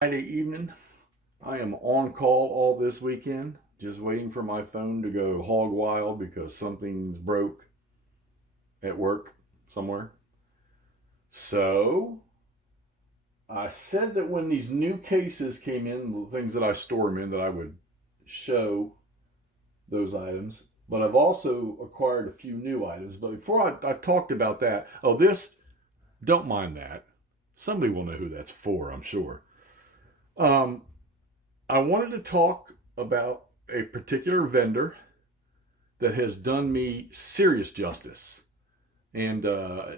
Friday evening. I am on call all this weekend, just waiting for my phone to go hog wild because something's broke at work somewhere. So I said that when these new cases came in, the things that I store them in, that I would show those items. But I've also acquired a few new items. But before I talked about that, don't mind that. Somebody will know who that's for, I'm sure. Um, I wanted to talk about a particular vendor that has done me serious justice. And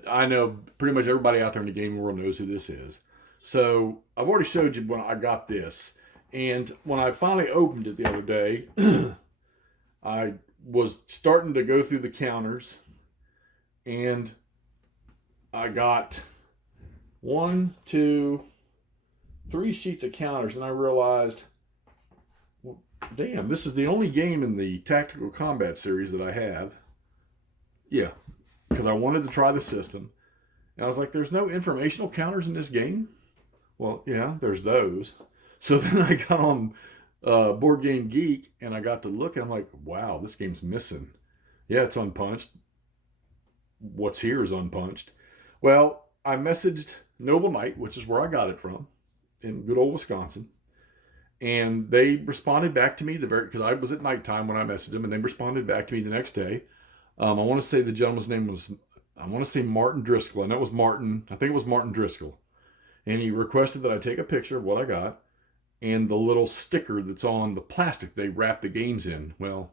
I know pretty much everybody out there in the gaming world knows who this is. So I've already showed you when I got this. And when I finally opened it the other day, I was starting to go through the counters and I got one, two, three sheets of counters. And I realized, well, damn, this is the only game in the Tactical Combat series that I have. Yeah, because I wanted to try the system. And I was like, there's no informational counters in this game? Well, yeah, there's those. So then I got on Board Game Geek and I got to look and I'm like, wow, this game's missing. Yeah, it's unpunched. What's here is unpunched. Well, I messaged Noble Knight, which is where I got it from, in good old Wisconsin. And they responded back to me because I was at nighttime when I messaged them, and they responded back to me the next day. I want to say the gentleman's name was, I want to say Martin Driscoll. I know it was Martin. I think it was Martin Driscoll. And he requested that I take a picture of what I got and the little sticker that's on the plastic they wrap the games in. Well,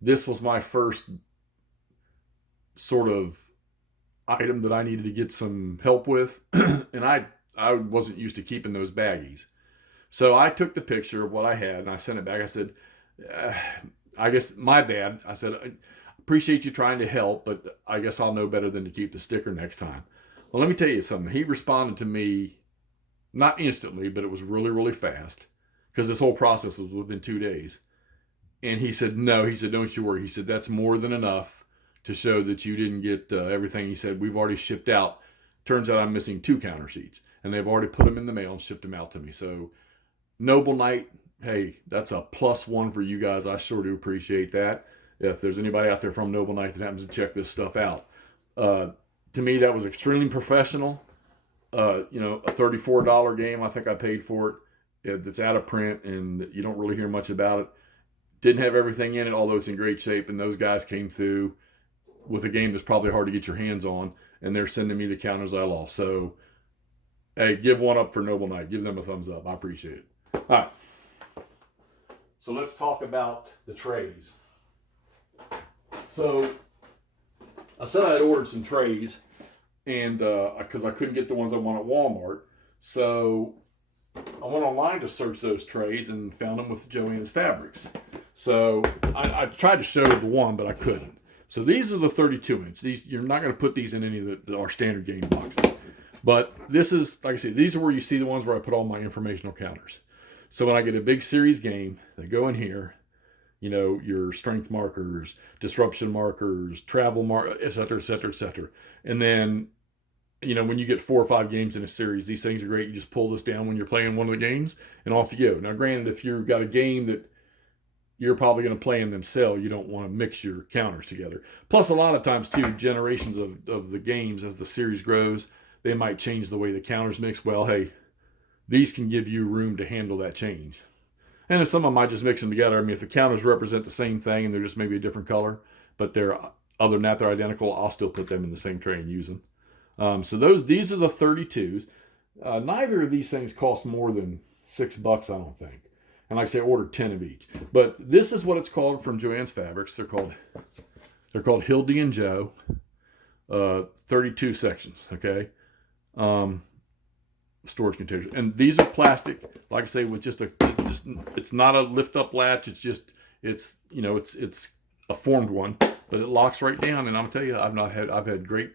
this was my first sort of item that I needed to get some help with. And I wasn't used to keeping those baggies. So I took the picture of what I had and I sent it back. I said, uh, I guess my bad. I said, I appreciate you trying to help, but I guess I'll know better than to keep the sticker next time. Well, let me tell you something. He responded to me not instantly, but it was really, really fast because this whole process was within 2 days. And he said, no, he said, don't you worry. He said, that's more than enough to show that you didn't get everything. He said, we've already shipped out. Turns out I'm missing two counter sheets and they've already put them in the mail and shipped them out to me. So Noble Knight, hey, that's a +1 for you guys. I sure do appreciate that. If there's anybody out there from Noble Knight that happens to check this stuff out, uh, to me that was extremely professional. A $34 game I think I paid for it. That's out of print and you don't really hear much about it. Didn't have everything in it, although it's in great shape. And those guys came through with a game that's probably hard to get your hands on, and they're sending me the counters I lost. So, hey, give one up for Noble Knight. Give them a thumbs up. I appreciate it. All right. So let's talk about the trays. So I said I had ordered some trays, and because I couldn't get the ones I want at Walmart, so I went online to search those trays and found them with Joann's Fabrics. So I tried to show the one, but I couldn't. So these are the 32-inch. These you're not going to put these in any of our standard game boxes. But this is, like I said, these are where you see the ones where I put all my informational counters. So when I get a big series game, they go in here. Your strength markers, disruption markers, travel et cetera, et cetera, et cetera. And then, when you get 4 or 5 games in a series, these things are great. You just pull this down when you're playing one of the games and off you go. Now, granted, if you've got a game that you're probably going to play and then sell, you don't want to mix your counters together. Plus, a lot of times, too, generations of the games, as the series grows, they might change the way the counters mix. Well, hey, these can give you room to handle that change. And some of them might just mix them together. I mean, if the counters represent the same thing and they're just maybe a different color, but other than that, they're identical, I'll still put them in the same tray and use them. So these are the 32s. Neither of these things cost more than $6, I don't think. And like I say, I ordered 10 of each. But this is what it's called from Joann's Fabrics. They're called Hildy and Joe. 32 sections. Okay. Storage containers, and these are plastic. Like I say, with it's not a lift up latch. It's a formed one, but it locks right down. And I'm tell you, I've had great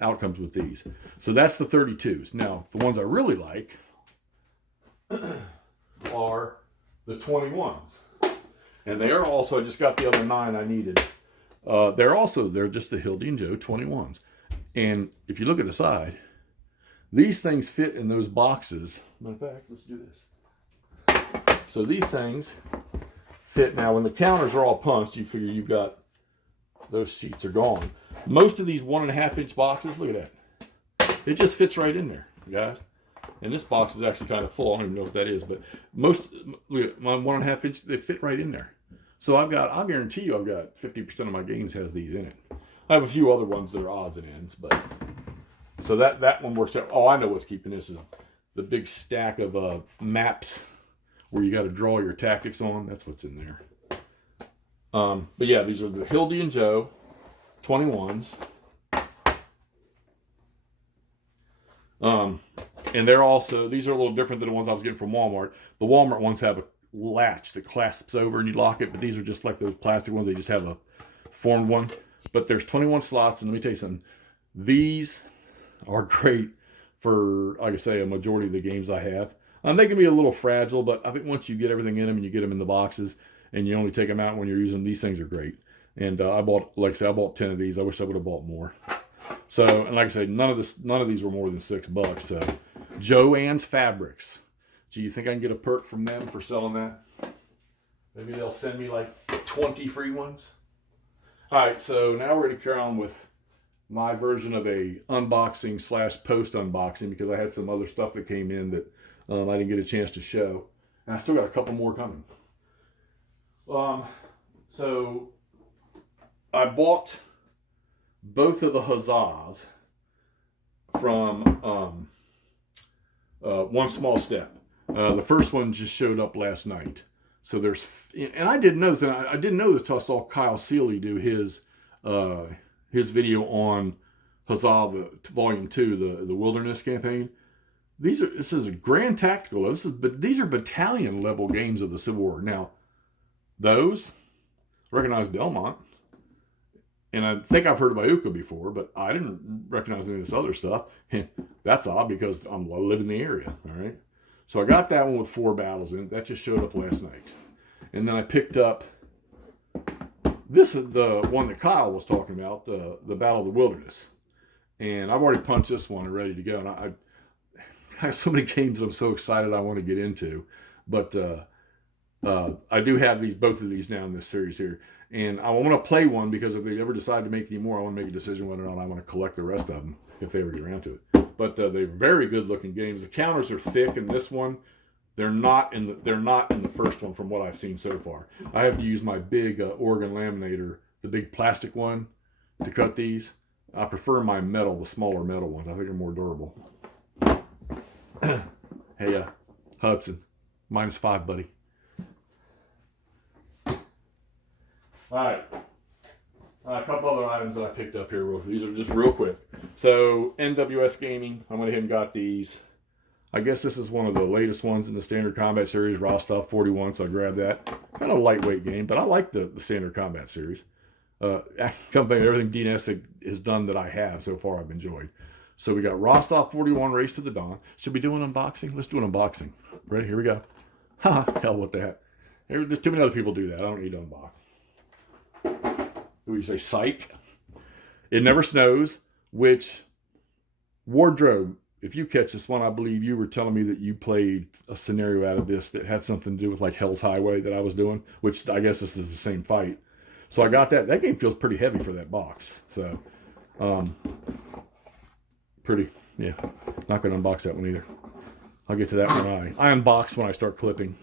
outcomes with these. So that's the 32s. Now the ones I really like are the 21s, and they are also. I just got the other 9 I needed. They're just the Hildy and Joe 21s, and if you look at the side. These things fit in those boxes. Matter of fact, let's do this. So these things fit. Now, when the counters are all punched, you figure you've got, those sheets are gone. Most of these 1.5-inch boxes, look at that. It just fits right in there, guys. And this box is actually kind of full. I don't even know what that is, but most, look at my 1.5-inch, they fit right in there. So I'll guarantee you I've got 50% of my games has these in it. I have a few other ones that are odds and ends, but so that one works out. Oh, I know what's keeping this is the big stack of maps where you got to draw your tactics on. That's what's in there. But yeah, these are the Hildy and Joe 21s. And they're also, these are a little different than the ones I was getting from Walmart. The Walmart ones have a latch that clasps over and you lock it, but these are just like those plastic ones. They just have a formed one. But there's 21 slots, and let me tell you something. These are great for, like I say, a majority of the games I have. They can be a little fragile, but I think once you get everything in them and you get them in the boxes and you only take them out when you're using them, these things are great. And I bought, like I said, I bought 10 of these. I wish I would have bought more. So, and like I said, none of these were more than $6. So, Joann's Fabrics. Do you think I can get a perk from them for selling that? Maybe they'll send me like 20 free ones. All right, so now we're going to carry on with my version of a unboxing / post unboxing because I had some other stuff that came in that I didn't get a chance to show. And I still got a couple more coming. So I bought both of the Huzzahs from One Small Step. The first one just showed up last night. So there's, and I didn't know this, and I didn't know this until I saw Kyle Seeley do his video on Huzzah Volume 2, the Wilderness Campaign. This is a grand tactical. These are battalion level games of the Civil War. Now, those recognize Belmont, and I think I've heard of Iuka before, but I didn't recognize any of this other stuff. That's odd because I live in the area. All right. So I got that one with 4 battles in it. That just showed up last night. And then I picked up, this is the one that Kyle was talking about, the Battle of the Wilderness. And I've already punched this one and ready to go. And I have so many games I'm so excited I want to get into. But I do have both of these now in this series here. And I want to play one because if they ever decide to make any more, I want to make a decision whether or not I want to collect the rest of them if they ever get around to it. But they're very good looking games. The counters are thick in this one. They're not in the first one from what I've seen so far. I have to use my big Oregon laminator, the big plastic one, to cut these. I prefer my metal, the smaller metal ones. I think they're more durable. Hey, Hudson, -5, buddy. All right. A couple other items that I picked up here. These are just real quick. So, NWS Gaming, I went ahead and got these. I guess this is one of the latest ones in the Standard Combat Series, Rostov 41, so I grabbed that. Kind of a lightweight game, but I like the Standard Combat Series. Everything DNS has done that I have so far I've enjoyed. So we got Rostov 41, Race to the Dawn. Should we do an unboxing? Let's do an unboxing. Ready? Here we go. Hell with that. There's too many other people do that. I don't need to unbox. We say psych. It Never Snows, which Wardrobe, if you catch this one, I believe you were telling me that you played a scenario out of this that had something to do with like Hell's Highway that I was doing, which I guess this is the same fight. So I got that. That game feels pretty heavy for that box. So, pretty, yeah. Not going to unbox that one either. I'll get to that when I unbox when I start clipping.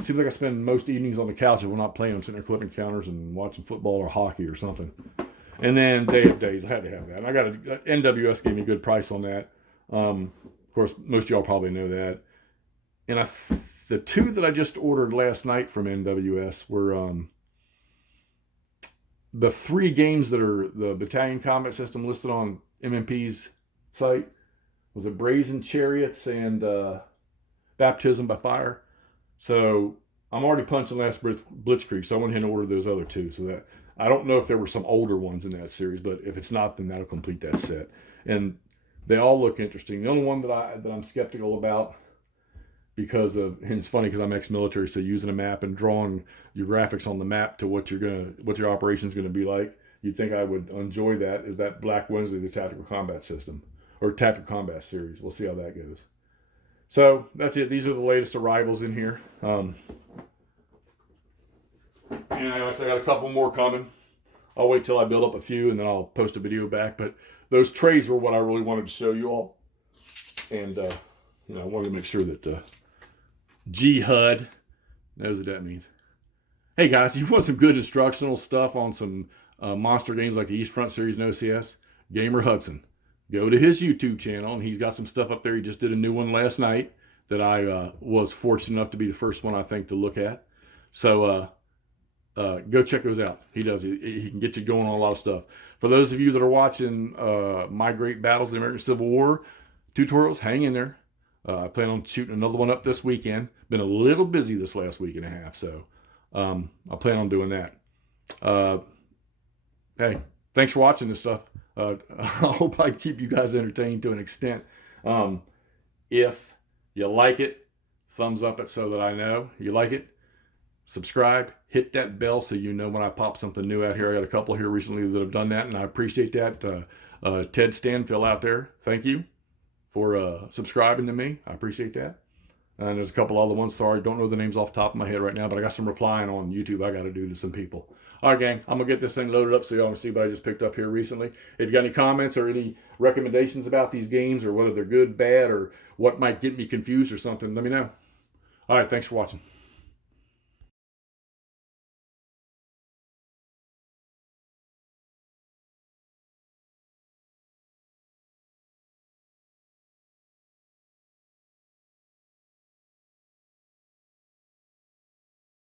Seems like I spend most evenings on the couch if we're not playing. I'm sitting there clipping counters and watching football or hockey or something. And then Day of Days, I had to have that. And I got NWS gave me a good price on that. Of course, most of y'all probably know that. And the 2 that I just ordered last night from NWS were the 3 games that are the Battalion Combat System listed on MMP's site. Was it Brazen Chariots and Baptism by Fire? So I'm already punching last Blitzkrieg, so I went ahead and ordered those other 2. So that I don't know if there were some older ones in that series, but if it's not, then that'll complete that set. And they all look interesting. The only one that I'm skeptical about because of, and it's funny because I'm ex-military, so using a map and drawing your graphics on the map to what your operation's gonna be like, you'd think I would enjoy that. Is that Black Wednesday, the Tactical Combat System, or Tactical Combat series. We'll see how that goes. So that's it. These are the latest arrivals in here. And I got a couple more coming. I'll wait till I build up a few and then I'll post a video back. But those trays were what I really wanted to show you all. And, I wanted to make sure that G-HUD knows what that means. Hey guys, if you want some good instructional stuff on some monster games like the East Front Series and OCS, Gamer Hudson. Go to his YouTube channel, and he's got some stuff up there. He just did a new one last night that I was fortunate enough to be the first one, I think, to look at. So go check those out. He can get you going on a lot of stuff. For those of you that are watching My Great Battles of the American Civil War tutorials, hang in there. I plan on shooting another one up this weekend. Been a little busy this last week and a half, so I plan on doing that. Hey, thanks for watching this stuff. I hope I keep you guys entertained to an extent. If you like it, thumbs up it so that I know you like it. Subscribe, hit that bell so you know when I pop something new out here. I got a couple here recently that have done that, and I appreciate that. Ted Stanfill out there, thank you for subscribing to me. I appreciate that. And there's a couple other ones. Sorry, don't know the names off the top of my head right now, but I got some replying on YouTube I got to do to some people. All right, gang, I'm going to get this thing loaded up so y'all can see what I just picked up here recently. If you got any comments or any recommendations about these games or whether they're good, bad, or what might get me confused or something, let me know. All right, thanks for watching.